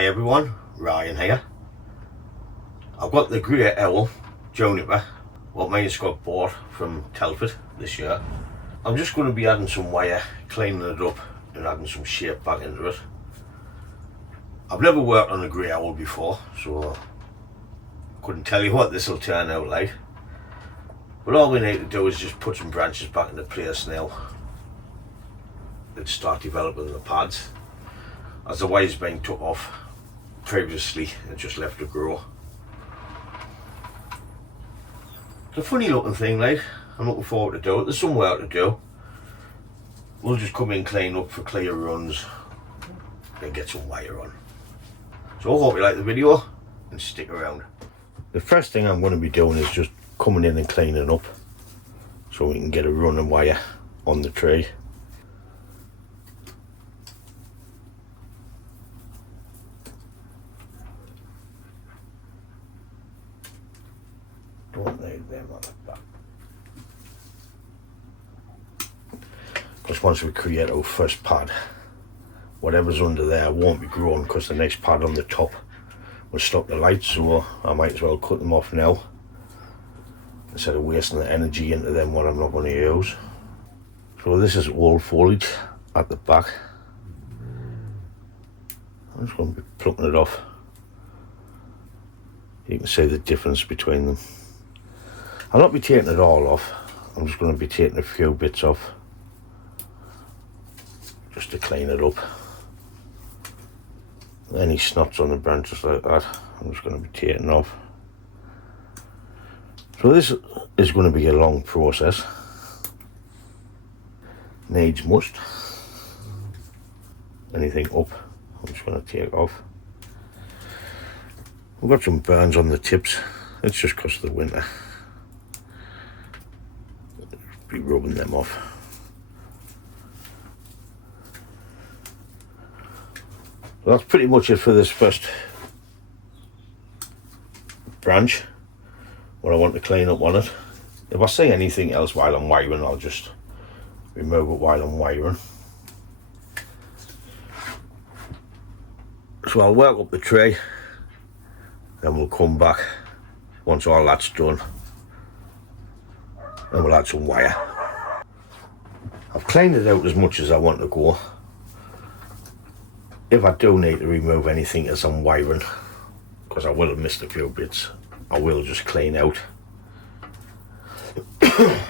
Hi everyone, Ryan here. I've got the grey owl Juniper, what my just got bought from Telford this year. I'm just going to be adding some wire, cleaning it up and adding some shape back into it. I've never worked on a grey owl before, so I couldn't tell you what this will turn out like. But all we need to do is just put some branches back into place now and start developing the pads. As the wire's been took off previously and just left to grow. It's a funny looking thing, like. I'm looking forward to do it. There's some work to do. We'll just come in, clean up for clear runs and get some wire on. So I hope you like the video and stick around. The first thing I'm going to be doing is just coming in and cleaning up so we can get a running wire on the tree. Don't need them on the back. Because once we create our first pad, whatever's under there won't be growing because the next pad on the top will stop the light, so I might as well cut them off now instead of wasting the energy into them what I'm not going to use. So this is old foliage at the back. I'm just going to be plucking it off. You can see the difference between them. I'll not be taking it all off. I'm just going to be taking a few bits off just to clean it up. Any snots on the branches like that, I'm just going to be taking off. So this is going to be a long process. Needs must. Anything up, I'm just going to take off. We've got some burns on the tips. It's just because of the winter. Be rubbing them off. So that's pretty much it for this first branch. What I want to clean up on it. If I see anything else while I'm wiring, I'll just remove it while I'm wiring. So I'll work up the tree, then we'll come back once all that's done. Then we'll add some wire. I've cleaned it out as much as I want to go. If I do need to remove anything as I'm wiring, because I will have missed a few bits, I will just clean out. I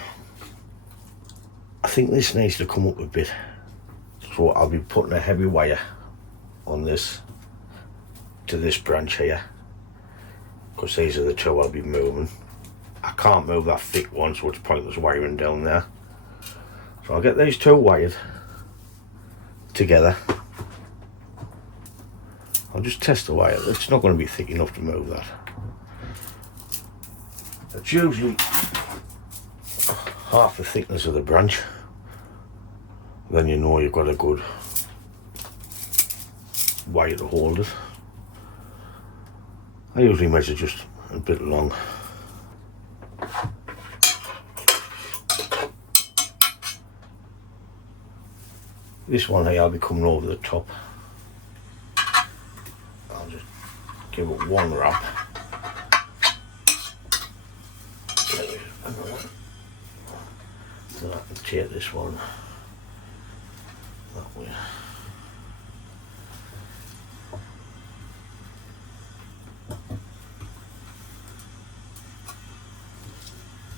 think this needs to come up a bit, so I'll be putting a heavy wire on this to this branch here, because these are the two I'll be moving. I can't move that thick one, so it's pointless wiring down there. So I'll get these two wired together. I'll just test the wire. It's not going to be thick enough to move that. It's usually half the thickness of the branch. Then you know you've got a good wire to hold it. I usually measure just a bit long. This one here, I'll be coming over the top. I'll just give it one wrap. Then I can take this one that way.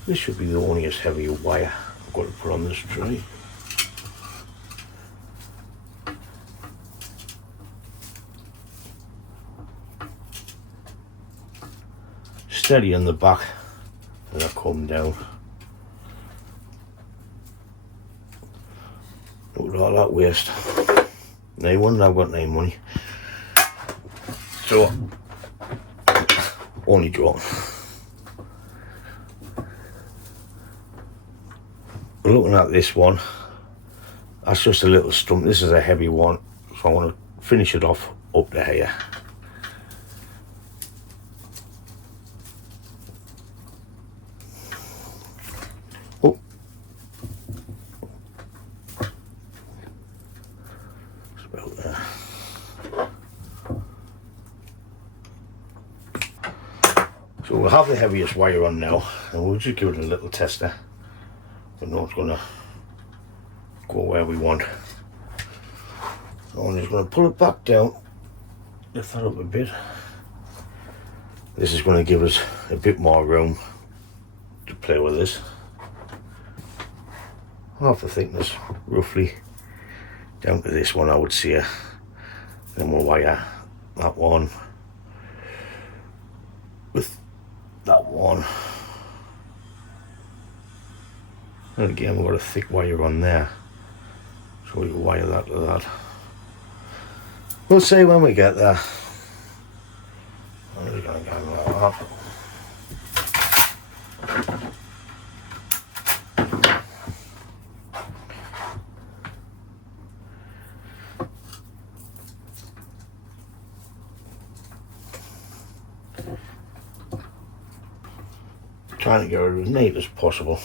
This should be the only heavy wire I've got to put on this tree. Steady on the back and I come down. Look at all that waste. No wonder I've got no money. So, only joking. Looking at this one, that's just a little stump. This is a heavy one, so I want to finish it off up to here. Oh, it's about there. have the heaviest wire on now, and we'll just give it a little tester. I know it's going to go where we want. So I'm just going to pull it back down, lift that up a bit. This is going to give us a bit more room to play with this. Half the thickness, roughly, down to this one, I would say. Then we'll wire that one with that one. And again, we've got a thick wire on there, so we can wire that to that. We'll see when we get there. I'm just going to go like that. Trying to get it as neat as possible.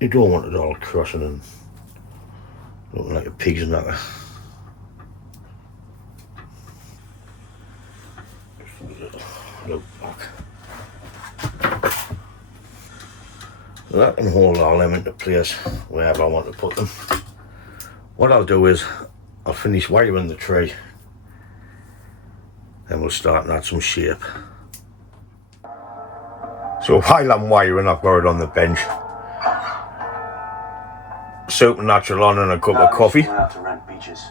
You don't want it all crossing and looking like a pig's knacker. Look back. So that can hold all them into place wherever I want to put them. What I'll do is I'll finish wiring the tree, then we'll start and add some shape. So while I'm wiring, I've got it on the bench. Supernatural on and a cup of coffee. Out to rent beaches.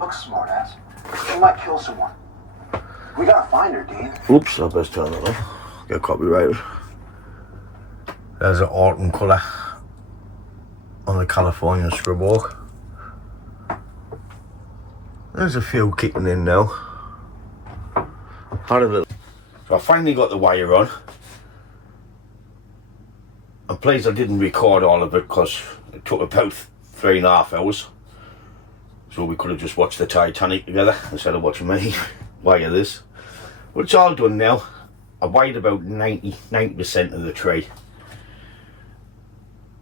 Looks smart ass. She might kill someone. We gotta find her, Dean. Oops, I best turn that off. Get copyrighted. There's an autumn colour on the Californian scrub oak. There's a few kicking in now. Had a little. So I finally got the wire on. I'm pleased I didn't record all of it because it took about 3.5 hours. So we could have just watched the Titanic together instead of watching me wire this. But it's all done now. I wired about 90% of the tree.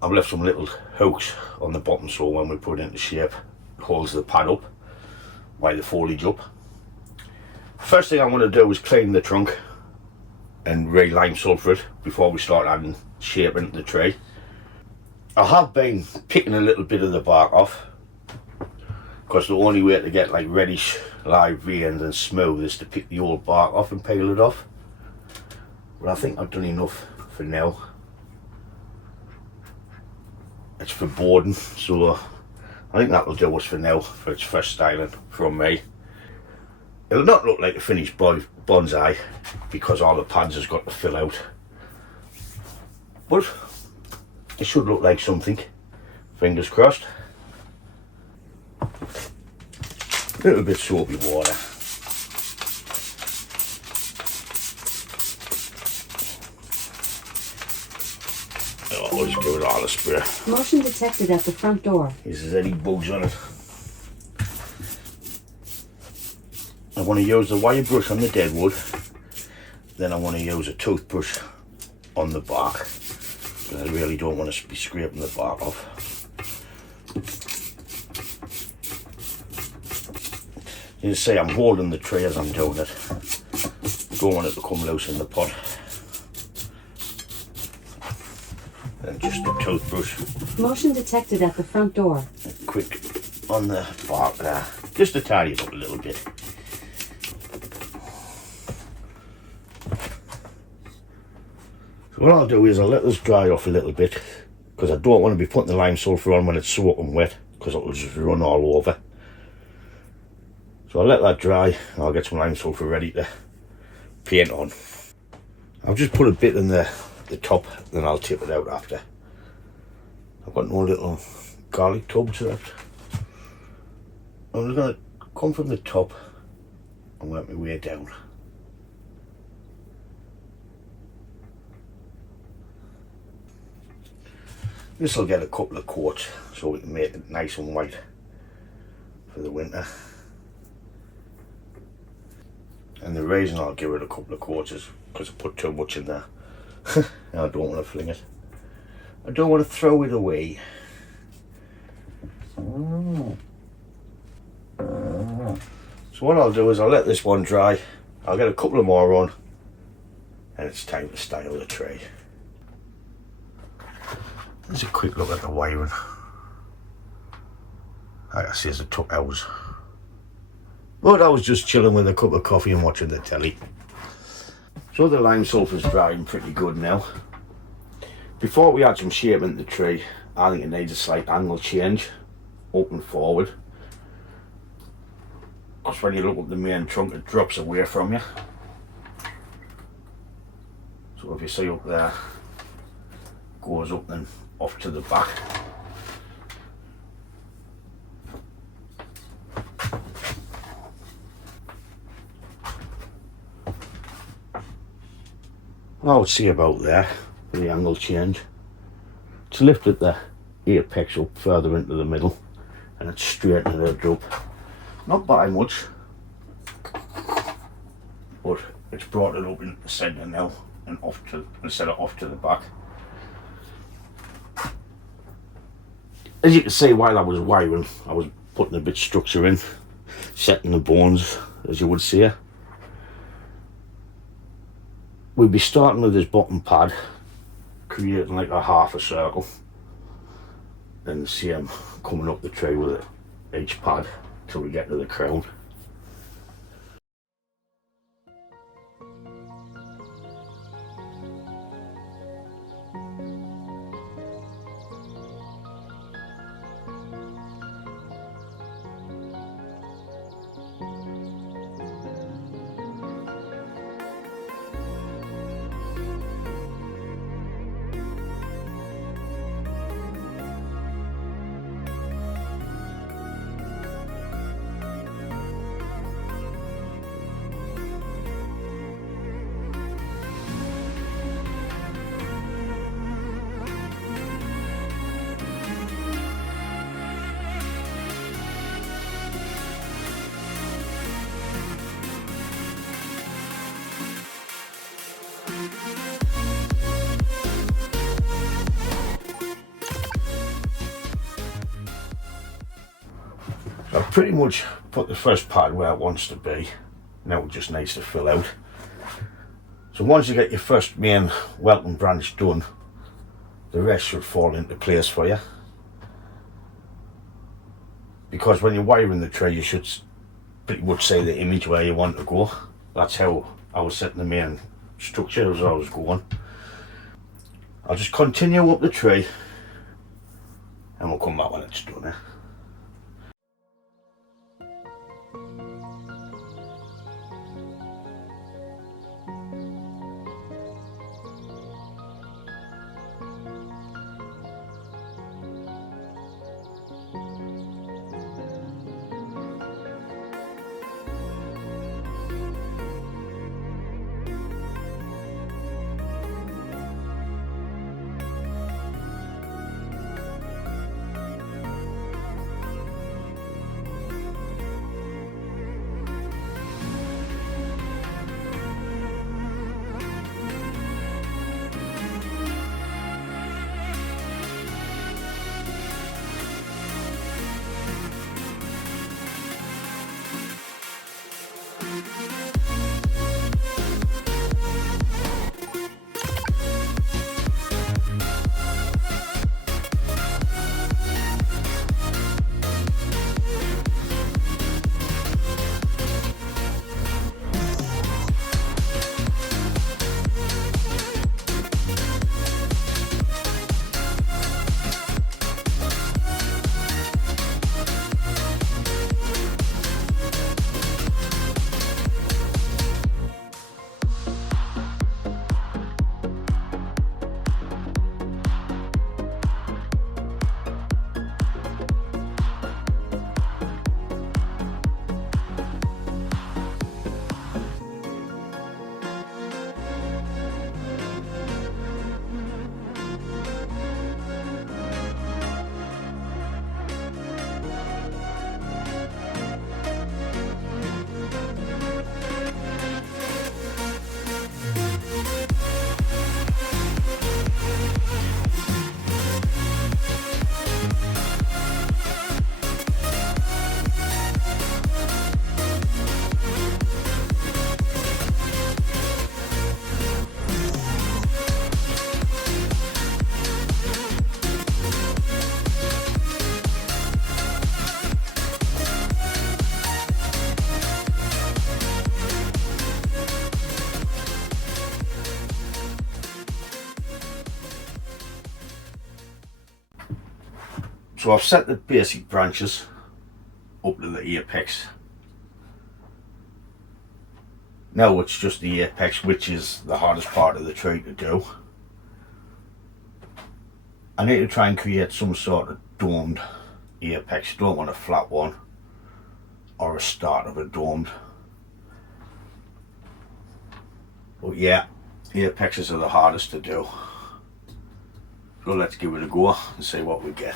I've left some little hooks on the bottom so when we put it into shape, it holds the pad up, wire the foliage up. First thing I want to do is clean the trunk and re-lime sulphur it before we start adding shape into the tree. I have been picking a little bit of the bark off because the only way to get like reddish live veins and smooth is to pick the old bark off and peel it off. But I think I've done enough for now. It's for boarding, so I think that'll do us for now for its first styling from me. It'll not look like a finished bonsai because all the pads has got to fill out, but it should look like something, fingers crossed. A little bit soapy water. Oh, I'll just give it all a spray. Motion detected at the front door. If there's any bugs on it. I want to use the wire brush on the dead wood, then I want to use a toothbrush on the bark. I really don't want to be scraping the bark off. You can see I'm holding the tray as I'm doing it. I don't want it to come loose in the pot. Then just the toothbrush. Motion detected at the front door. Quick on the bark there, just to tidy it up a little bit. So what I'll do is I'll let this dry off a little bit because I don't want to be putting the lime sulphur on when it's soaking wet because it'll just run all over. So I'll let that dry and I'll get some lime sulphur ready to paint on. I'll just put a bit in the top, then I'll tip it out after. I've got no little garlic tubs left. I'm just going to come from the top and work my way down. This will get a couple of coats so we can make it nice and white for the winter. And the reason I'll give it a couple of coats is because I put too much in there. And I don't want to fling it. I don't want to throw it away. So what I'll do is I'll let this one dry I'll get a couple of more on and it's time to style the tray. There's a quick look at the wiring. Like I say, it took hours. But I was just chilling with a cup of coffee and watching the telly. So the lime sulphur's drying pretty good now. Before we add some shape into the tree, I think it needs a slight angle change, up and forward. Because when you look at the main trunk, it drops away from you. So if you see up there, goes up and off to the back. I would see about there for the angle change. It's lifted the apex up further into the middle and it's straightening it up. Not by much, but it's brought it up in the centre now and off to, instead of off to the back. As you can see, while I was wiring, I was putting a bit of structure in, setting the bones, as you would see. We'd be starting with this bottom pad, creating like a half a circle, then the same coming up the tray with each pad till we get to the crown. So I've pretty much put the first pad where it wants to be. Now it just needs to fill out. So once you get your first main welcome branch done, the rest should fall into place for you. Because when you're wiring the tray, you should pretty much see the image where you want to go. That's how I was setting the main structure as I was going. I'll just continue up the tray and we'll come back when it's done. So I've set the basic branches up to the apex. Now it's just the apex, which is the hardest part of the tree to do. I need to try and create some sort of domed apex. Don't want a flat one or a start of a domed. But yeah, apexes are the hardest to do. So let's give it a go and see what we get.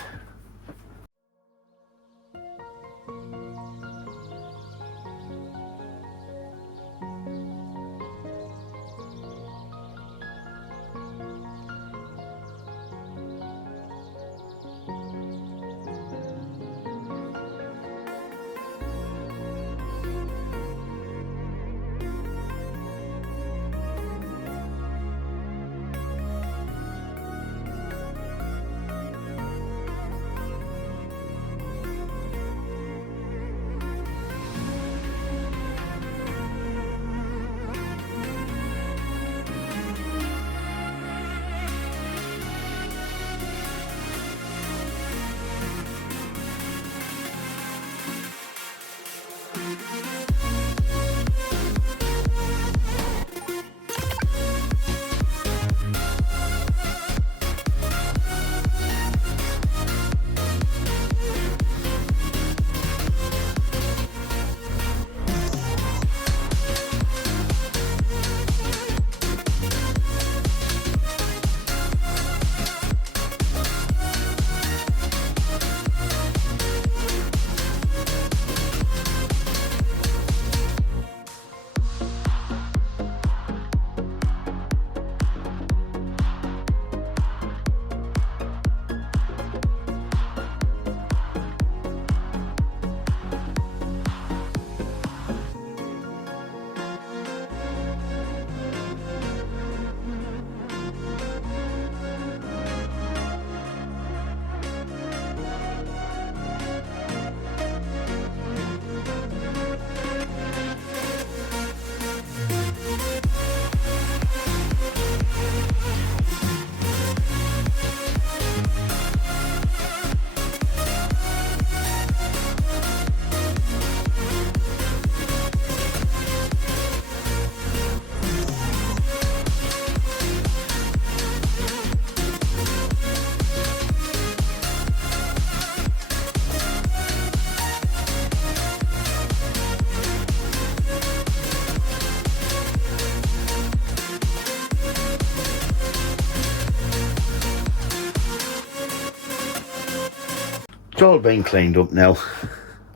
It's all been cleaned up now.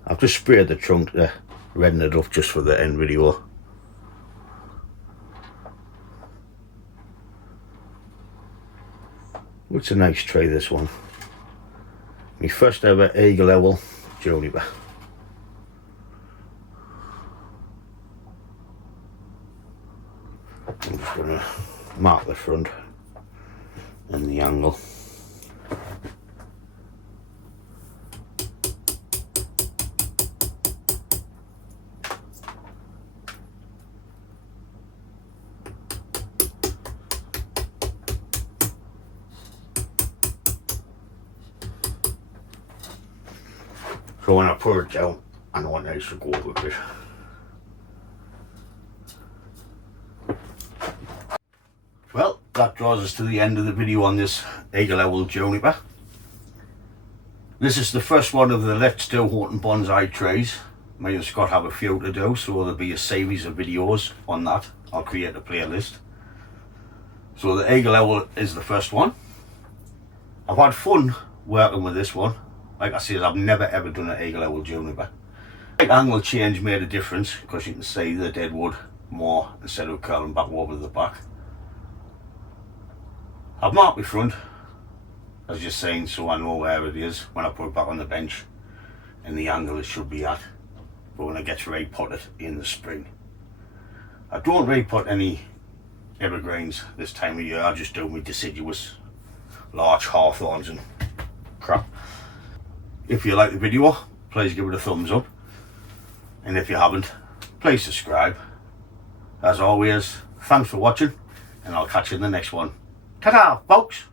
I've just sprayed the trunk to redden it up just for the end video. It's a nice tree, this one. My first ever Eagle Owl Juniper. I'm just going to mark the front and the angle. So when I put it down, I know it needs to go up a bit. Well, that draws us to the end of the video on this Eagle Owl Juniper. This is the first one of the Let's Do Houghton Bonsai trees. Me and Scott have a few to do, so there'll be a series of videos on that. I'll create a playlist. So the Eagle Owl is the first one. I've had fun working with this one. Like I said, I've never ever done an Eagle Owl Juniper. The angle change made a difference because you can see the dead wood more instead of curling back over the back. I've marked my front, as you're saying, so I know where it is when I put it back on the bench and the angle it should be at for when it gets repotted in the spring. I don't repot any evergreens this time of year. I just do my deciduous large hawthorns and crap. If you like the video, please give it a thumbs up, and if you haven't, please subscribe. As always, thanks for watching, and I'll catch you in the next one. Ta-ta, folks!